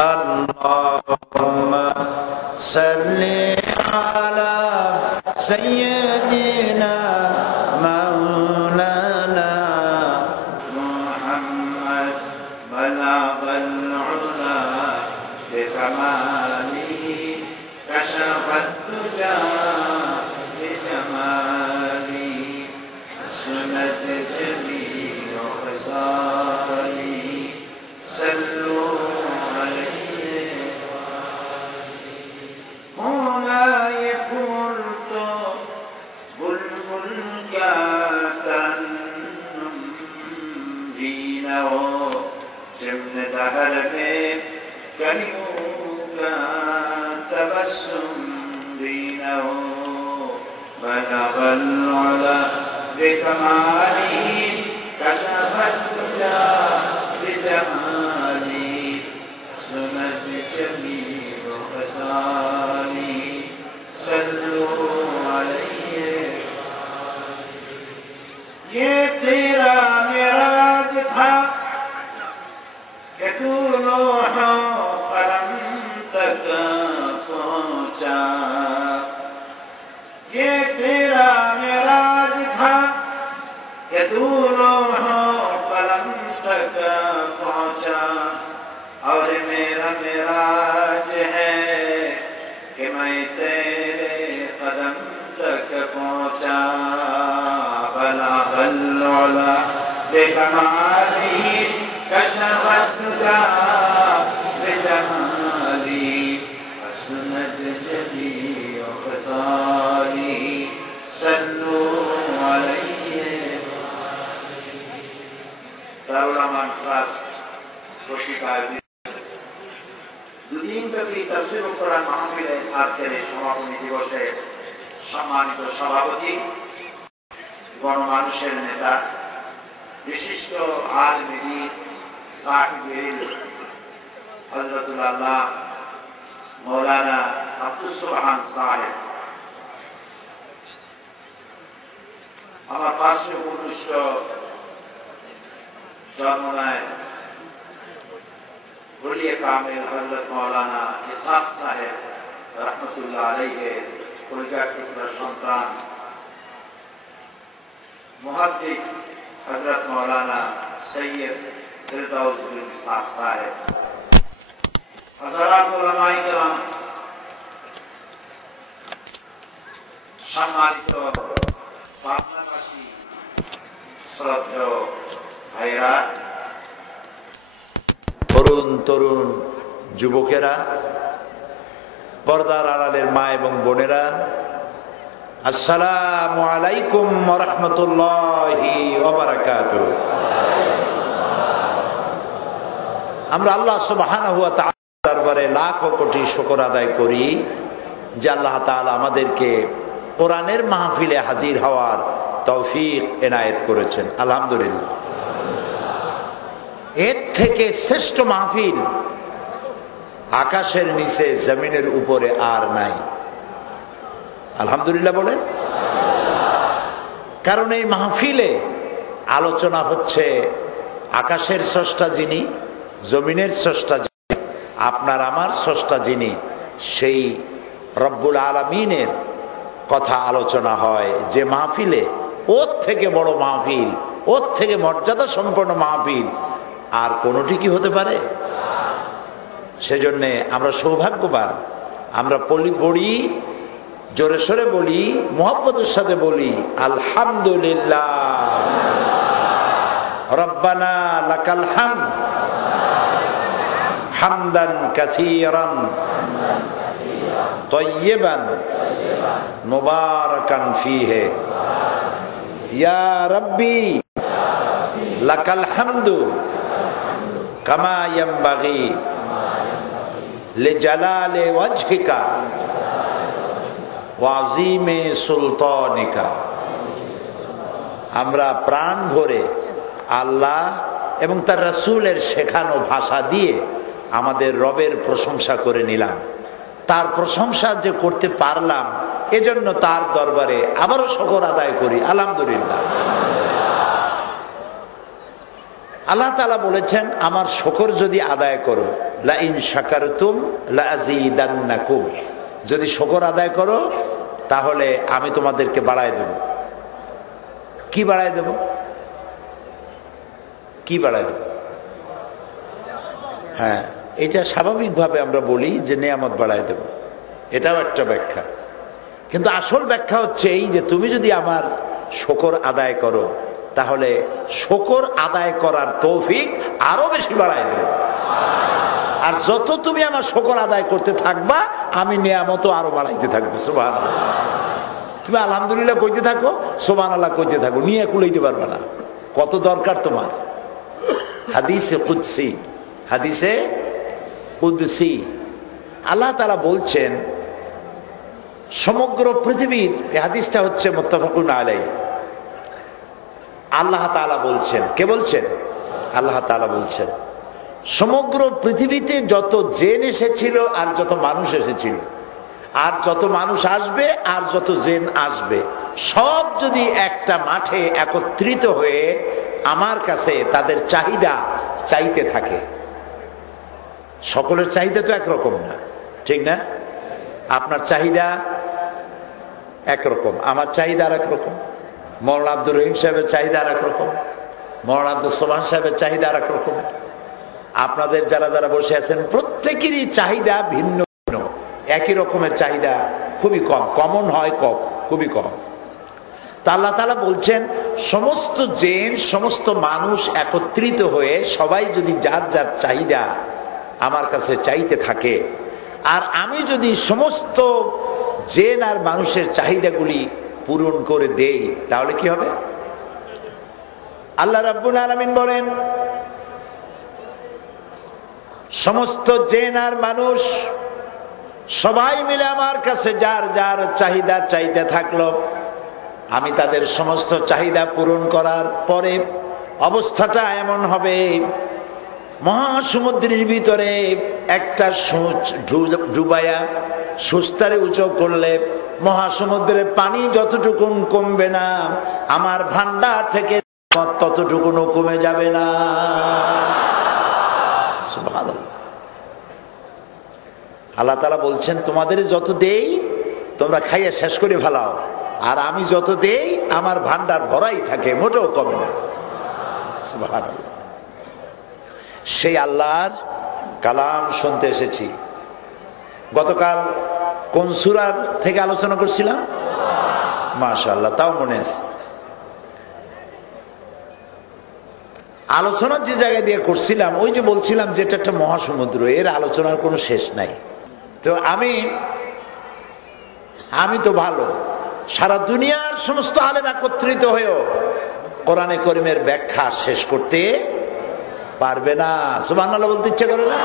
اللهم صل على سيدنا مولانا محمد بلغ العلا بكماله كشف الدجى بجماله سنة جميع خصاله صلوا مولاي قلت بلبل كاتن دينه جمن دهر में कलियों का तबस्सुम दीनه بلغ العلا بكماله كشف الدجى بجماله سنت جميع خصاله صلوا عليه ये तेरा मेराज था कि तू लोहों कलम तक पहुंचा ये तेरा मेराज था कि तू लोहों कलम तक पहुंचा और मेरा मेराज है कि मैं तेरे कदम तक पहुंचा बलगल उला बिकमालिही कशफ الدجى بجماله حسنت جميع خصاله صلوا عليه দারুলামান ট্রাস্ট প্রতিকার দুদিন ব্যাপী তাফসীর কোরআন মাহফিলে আজকের এই সমাপনী দিবসে সম্মানিত সভাপতি গণমানুষের নেতা বিশিষ্ট আলেম দ্বীন সাহিব হযরতুল আল্লাহ মাওলানা আব্দুস সুবহান সাহেব আমার পাশে উপবিষ্ট জন্মনায় ওলিয়ে কামিল হযরত মাওলানা ইসহাক সাহেব রাহমাতুল্লাহ আলাইহি কলিজার টুকরা সন্তান মুহাদ্দিস হযরত মাওলানা সৈয়দ ফিরদাউস বিন ইসহাক সাহেব হযরত উলামায়ে কেরাম সম্মানিত পাবনাবাসী শ্রদ্ধেয় ভাইরা তরুণ যুবকেরা পর্দার আড়ালের মা এবং বোনেরা আসসালামু আলাইকুম ওয়া রাহমাতুল্লাহি ওয়া বারাকাতুহু আমরা আল্লাহ সুবহানাহু ওয়া তাআলার দরবারে লাখ কোটি শুকর আদায় করি যে আল্লাহ তাআলা আমাদেরকে কোরআনের মাহফিলে হাজির হওয়ার তৌফিক এনায়েত করেছেন আলহামদুলিল্লাহ এর থেকে শ্রেষ্ঠ মাহফিল আকাশের নিচে জমিনের উপরে আর নাই আলহামদুলিল্লাহ বলেন কারণ এই মাহফিলে আলোচনা হচ্ছে আকাশের স্রষ্টা যিনি জমিনের স্রষ্টা যিনি আপনার আমার স্রষ্টা যিনি সেই রব্বুল আলামিনের কথা আলোচনা হয় যে মাহফিলে ওর থেকে বড় মাহফিল ওর থেকে মর্যাদা সম্পন্ন মাহফিল আর কোনটি কি হতে পারে সেজন্য আমরা সৌভাগ্যবান আমরা পড়ি জোরে সোরে বলি মুহাব্বতের সাথে বলি আলহামদুলিল্লাহ রব্বানা লাকাল হামদ হামদান কাসীরান তাইয়িবান মুবারাকান ফীহি ইয়া রাব্বি লাকাল হামদু কামা ইয়ানবাগি লিজালালি ওয়াজহিকা ওয়া আযীমি সুলতানিকা আমরা প্রাণ ভরে আল্লাহ এবং তার রাসূলের শেখানো ভাষা দিয়ে আমাদের রবের প্রশংসা করে নিলাম তার প্রশংসা যে করতে পারলাম এজন্য তার দরবারে আবারও শুকর আদায় করি আলহামদুলিল্লাহ আল্লাহ তাআলা বলেছেন আমার শুকর যদি আদায় করো, লা ইন শাকারতুম লা আযীদান্নাকুম, যদি শুকর আদায় করো তাহলে আমি তোমাদেরকে বাড়ায় দেব। কি বাড়ায় দেব? কি বাড়ায় দেব? হ্যাঁ, এটা স্বাভাবিকভাবে আমরা বলি যে নিয়ামত বাড়ায় দেব, এটাও একটা ব্যাখ্যা। কিন্তু আসল ব্যাখ্যা হচ্ছে এই যে তুমি যদি আমার শুকর আদায় করো তাহলে শুকর আদায় করার তৌফিক আরো বেশি বাড়ায় দেব। আর যত তুমি আমার শুকর আদায় করতে থাকবা আমি নিয়ামত আরো বাড়াইতে থাকবো। সুবহানাল্লাহ। তুমি আলহামদুলিল্লাহ কইতে থাকো, সুবহানাল্লাহ কইতে থাকো, নিয়ে কুলাইতে পারবে না, কত দরকার তোমার। হাদিসে কুদসি, হাদিসে কুদসি আল্লাহ তাআলা বলছেন সমগ্র পৃথিবীর, এই হাদিসটা হচ্ছে মুত্তাফাকুন আলাইহি, আল্লাহ তাআলা বলছেন, কে বলছেন? আল্লাহ তাআলা বলছেন সমগ্র পৃথিবীতে যত জিন এসেছিল আর যত মানুষ এসেছিল আর যত মানুষ আসবে আর যত জিন আসবে সব যদি একটা মাঠে একত্রিত হয়ে আমার কাছে তাদের চাহিদা চাইতে থাকে, সকলের চাহিদা তো একরকম না, ঠিক না? আপনার চাহিদা একরকম, আমার চাহিদা আর একরকম, মৌলানা আব্দুর রহিম সাহেবের চাহিদা আর একরকম, মৌলানা আব্দুল সোবহান সাহেবের চাহিদা আর একরকম, আপনাদের যারা যারা বসে আছেন প্রত্যেকেরই চাহিদা ভিন্ন ভিন্ন, একই রকমের চাহিদা খুবই কম, কমন হয় কম, খুবই কম। তা আল্লাহ তাআলা বলছেন সমস্ত জিন সমস্ত মানুষ একত্রিত হয়ে সবাই যদি যার যার চাহিদা আমার কাছে চাইতে থাকে আর আমি যদি সমস্ত জিন আর মানুষের চাহিদাগুলি পূরণ করে দেই তাহলে কি হবে? আল্লাহ রাব্বুল আলামিন বলেন সমস্ত জিন আর মানুষ সবাই মিলে আমার কাছে যার যার চাহিদা চাইতে থাকলো, আমি তাদের সমস্ত চাহিদা পূরণ করার পরে অবস্থাটা এমন হবে মহাসমুদ্রের ভিতরে একটা সূচ ডুবায়া সুস্তারে উঁচু করলে মহাসমুদ্রের পানি যতটুকুন কমবে না আমার ভান্ডার থেকে ততটুকুনও কমে যাবে না। সুবহানাল্লাহ। আল্লাহ তাআলা বলছেন তোমাদের যত দেই তোমরা খাইয়া শেষ করে ফেলাও, আর আমি যত দেই আমার ভান্ডার ভরাই থাকে, মোটেও কমে না। সুবহানাল্লাহ। সেই আল্লাহর কালাম শুনতে এসেছি। গতকাল কোন সূরার থেকে আলোচনা করছিলাম? মাশাআল্লাহ, তাও মনে আছে। আলোচনা যে জায়গায় দিয়ে করছিলাম ওই যে বলছিলাম যে এটা একটা মহাসমুদ্র, এর আলোচনার কোনো শেষ নাই। তো আমি তো ভালো, সারা দুনিয়ার সমস্ত আলেম একত্রিত হয়েও কোরআনে কারীমের ব্যাখ্যা শেষ করতে পারবে না। সুবহানাল্লাহ বলতে ইচ্ছে করে না?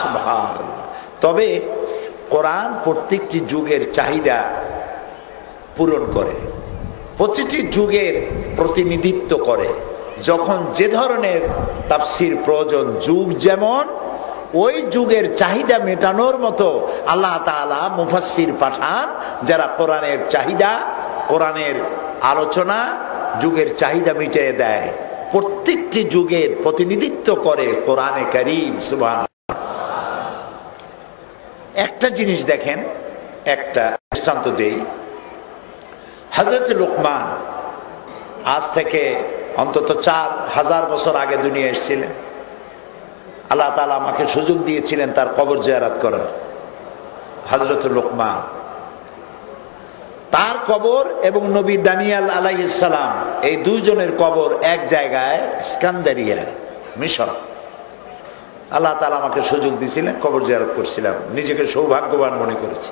সুবহানাল্লাহ। তবে কোরআন প্রত্যেকটি যুগের চাহিদা পূরণ করে, প্রতিটি যুগের প্রতিনিধিত্ব করে। যখন যে ধরনের তাফসীর প্রয়োজন, যুগ যেমন, ওই যুগের চাহিদা মেটানোর মতো আল্লাহ তাআলা মুফাসসির পাঠান যারা কোরআনের চাহিদা, কোরআনের আলোচনা যুগের চাহিদা মিটিয়ে দেয়। প্রত্যেকটি যুগের প্রতিনিধিত্ব করে কোরআনে কারীম। সুবহানাল্লাহ। একটা জিনিস দেখেন, একটা দৃষ্টান্ত দেই। হযরত লোকমান আজ থেকে অন্তত 4000 বছর আগে দুনিয়া এসেছিলেন। আল্লাহ তাআলা আমাকে সুযোগ দিয়েছিলেন তার কবর জিয়ারত করার। হযরত লোকমান, তার কবর এবং নবী দানিয়েল আলাইহিস সালাম, এই দুইজনের কবর এক জায়গায়, ইস্কান্দারিয়া, মিশর। আল্লাহ তাআলা আমাকে সুযোগ দিয়েছিলেন, কবর জিয়ারত করছিলাম, নিজেকে সৌভাগ্যবান মনে করেছি।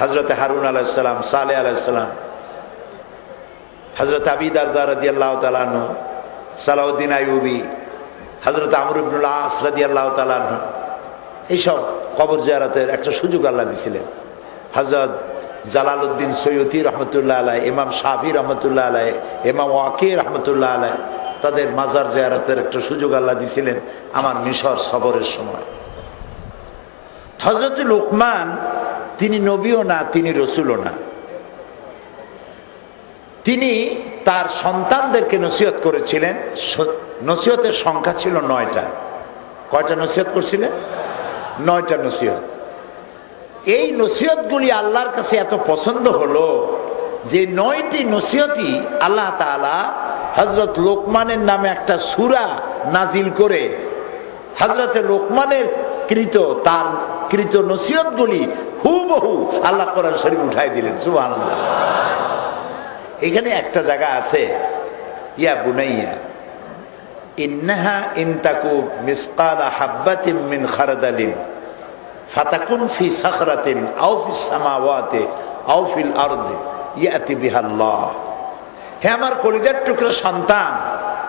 হযরত হারুন আলাইহিস সালাম, সালেহ আলাইহিস সালাম, হযরত আবী দারদা রাদিয়াল্লাহু তাআলা আনহু, সালাউদ্দিন আইয়ুবী, হযরত আমর ইবনুল আস রাদিয়াল্লাহু তাআলা আনহু, এইসব কবর জিয়ারতের একটা সুযোগ আল্লাহ দিয়েছিলেন। হযরত জালালউদ্দিন সৈয়দী রহমতুল্লাহ আলাইহি, ইমাম শাফি রহমতুল্লাহ আলাইহি, ইমাম ওয়াকি রহমতুল্লাহ আলাইহি, তাদের মাজার জিয়ারতের একটা সুযোগ আল্লাহ দিয়েছিলেন আমার মিশর সফরের সময়। হযরত লোকমান তিনি নবীও না, তিনি রসুলও না। তিনি তার সন্তানদেরকে নসিহত করেছিলেন নসিহতের সংখ্যা ছিল 9টা। কয়টা নসিহত করছিলেন? 9টা নসিহত। এই নসিহতগুলি আল্লাহর কাছে এত পছন্দ হলো যে 9টি নসিহতই আল্লাহ তাআলা হযরত লোকমানের নামে একটা সূরা নাজিল করে হযরতে লোকমানের তার কৃত নসিহতগুলি হুবহু আল্লাহ কোরআন শরীফ উঠাই দিলেন। সুবহানাল্লাহ। এখানে একটা জায়গা আছে, ইয়া বুনাইয়া ইন্নাহা ইনতাকু মিসকালা হাব্বাতিন মিন খারদালিন ফাতাকুন ফি সাখরাতিন আও ফিস সামাওয়াতি আও ফিল আরদি ইয়াতি বিহাল্লাহ। হে আমার কলিজার টুকরা সন্তান,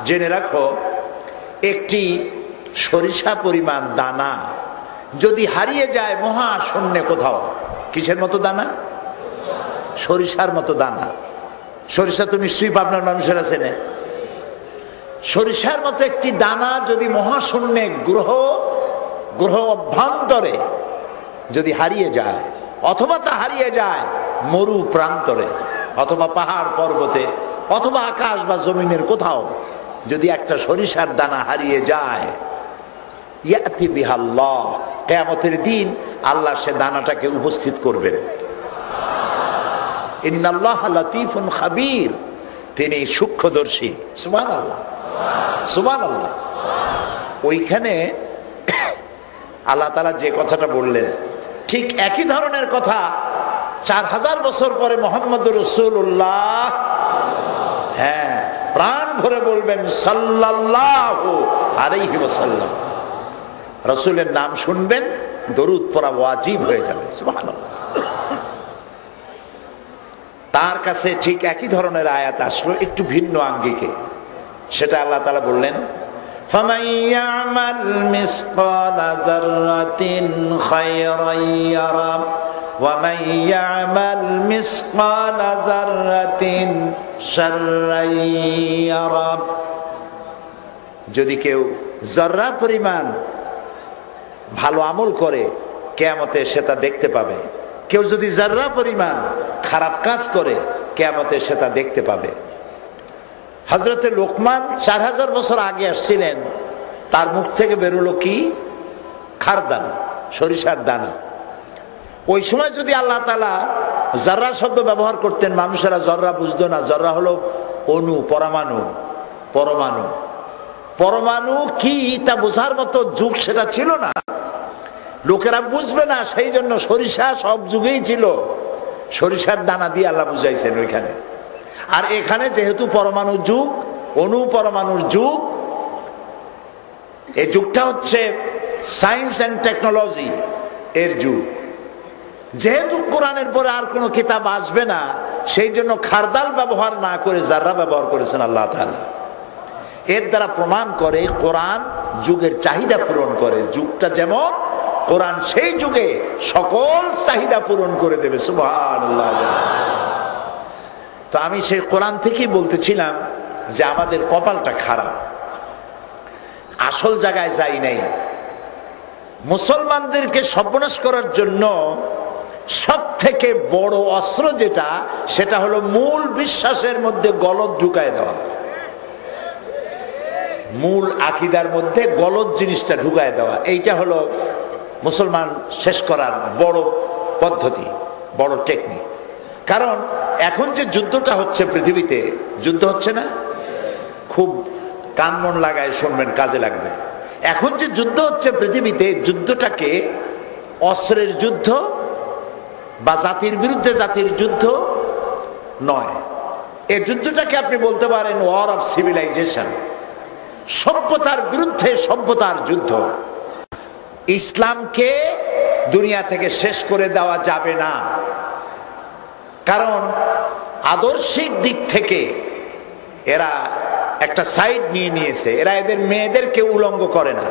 জেনে রাখো একটি সরিষা পরিমাণ দানা যদি হারিয়ে যায় মহাশূন্যে কোথাও, কিসের মতো দানা? সরিষার মতো দানা। সরিষা তো নিশ্চয়ই আপনার মানুষের আছে না? সরিষার মতো একটি দানা যদি মহাশূন্যে গ্রহ অভ্যন্তরে যদি হারিয়ে যায়, অথবা তা হারিয়ে যায় মরু প্রান্তরে, অথবা পাহাড় পর্বতে, অথবা আকাশ বা জমিনের কোথাও যদি একটা সরিষার দানা হারিয়ে যায়, ইয়াতি বিহাল্লাহ, কিয়ামতের দিন আল্লাহ সে দানাটাকে উপস্থিত করবেন। ইন্নাল্লাহা লাতীফুন খাবীর, তিনি সূক্ষ্মদর্শী। সুবহানাল্লাহ, সুবহানাল্লাহ। ওইখানে আল্লাহ তাআলা যে কথাটা বললেন ঠিক একই ধরনের কথা 4000 বছর পরে মুহাম্মদুর রাসূলুল্লাহ, হ্যাঁ, প্রাণ ভরে বলবেন সাল্লাল্লাহু আলাইহি ওয়াসাল্লাম। রাসূলের নাম শুনবেন, দরুদ পড়া ওয়াজিব হয়ে যাবে। সুবহানাল্লাহ। তার কাছে ঠিক একই ধরনের আয়াত আসলো, একটু ভিন্ন আঙ্গিকে। সেটা আল্লাহ তাআলা বললেন ফামান ইয়ামাল মিসকালা যাররাতিন খায়রান ইয়ারা ওয়া মান ইয়ামাল মিসকালা যাররাতিন শাররান ইয়ারা। যদি কেউ যাররা পরিমাণ ভালো আমল করে কিয়ামতে সে তা দেখতে পাবে, কেউ যদি যাররা পরিমাণ খারাপ কাজ করে কিয়ামতে সে তা দেখতে পাবে। হযরতে লোকমান 4000 বছর আগে আসছিলেন, তার মুখ থেকে বেরোলো কি? খারদান, সরিষার দানা। ওই সময় যদি আল্লাহ তাআলা যাররা শব্দ ব্যবহার করতেন, মানুষেরা যাররা বুঝতো না। যাররা হলো অণু, পরমাণু। পরমাণু পরমাণু কি তা বোঝার মতো যুগ সেটা ছিল না, লোকেরা বুঝবে না, সেই জন্য সরিষা সব যুগেই ছিল। সরিষার দানা দিয়ে আল্লাহ বুঝাইছেন ওইখানে। আর এখানে যেহেতু পরমাণু যুগ, অণু পরমাণুর যুগ, এই যুগটা হচ্ছে সায়েন্স এন্ড টেকনোলজি এর যুগ। যেহেতু কোরআনের পরে আর কোনো কিতাব আসবে না, সেই জন্য খারদাল ব্যবহার না করে যাররা ব্যবহার করেছেন আল্লাহ তাআলা। এর দ্বারা প্রমাণ করে কোরআন যুগের চাহিদা পূরণ করে। যুগটা যেমন, কোরআন সেই যুগে সকল চাহিদা পূরণ করে দেবে। সুবহানাল্লাহ। তো আমি সেই কোরআন থেকেই বলতেছিলাম যে আমাদের কপালটা খারাপ, আসল জায়গায় যাই নাই। মুসলমানদেরকে সর্বনাশ করার জন্য সব থেকে বড় অস্ত্র যেটা, সেটা হলো মূল বিশ্বাসের মধ্যে গলদ ঢুকায় দেওয়া। মূল আকীদার মধ্যে গলদ জিনিসটা ঢুকায় দেওয়া, এইটা হলো মুসলমান শেষ করার বড় পদ্ধতি, বড় টেকনিক। কারণ এখন যে যুদ্ধটা হচ্ছে পৃথিবীতে, যুদ্ধ হচ্ছে না? খুব কান মন লাগায় শুনবেন, কাজে লাগবে। এখন যে যুদ্ধ হচ্ছে পৃথিবীতে, যুদ্ধটাকে অস্ত্রের যুদ্ধ বা জাতির বিরুদ্ধে জাতির যুদ্ধ নয়। এই যুদ্ধটাকে আপনি বলতে পারেন ওয়ার অফ সিভিলাইজেশন, সভ্যতার বিরুদ্ধে সভ্যতার যুদ্ধ। ইসলামকে দুনিয়া থেকে শেষ করে দেওয়া যাবে না, কারণ আদর্শিক দিক থেকে এরা একটা সাইড নিয়ে নিয়েছে। এরা এদের মেয়েদেরকে উলঙ্গ করে না।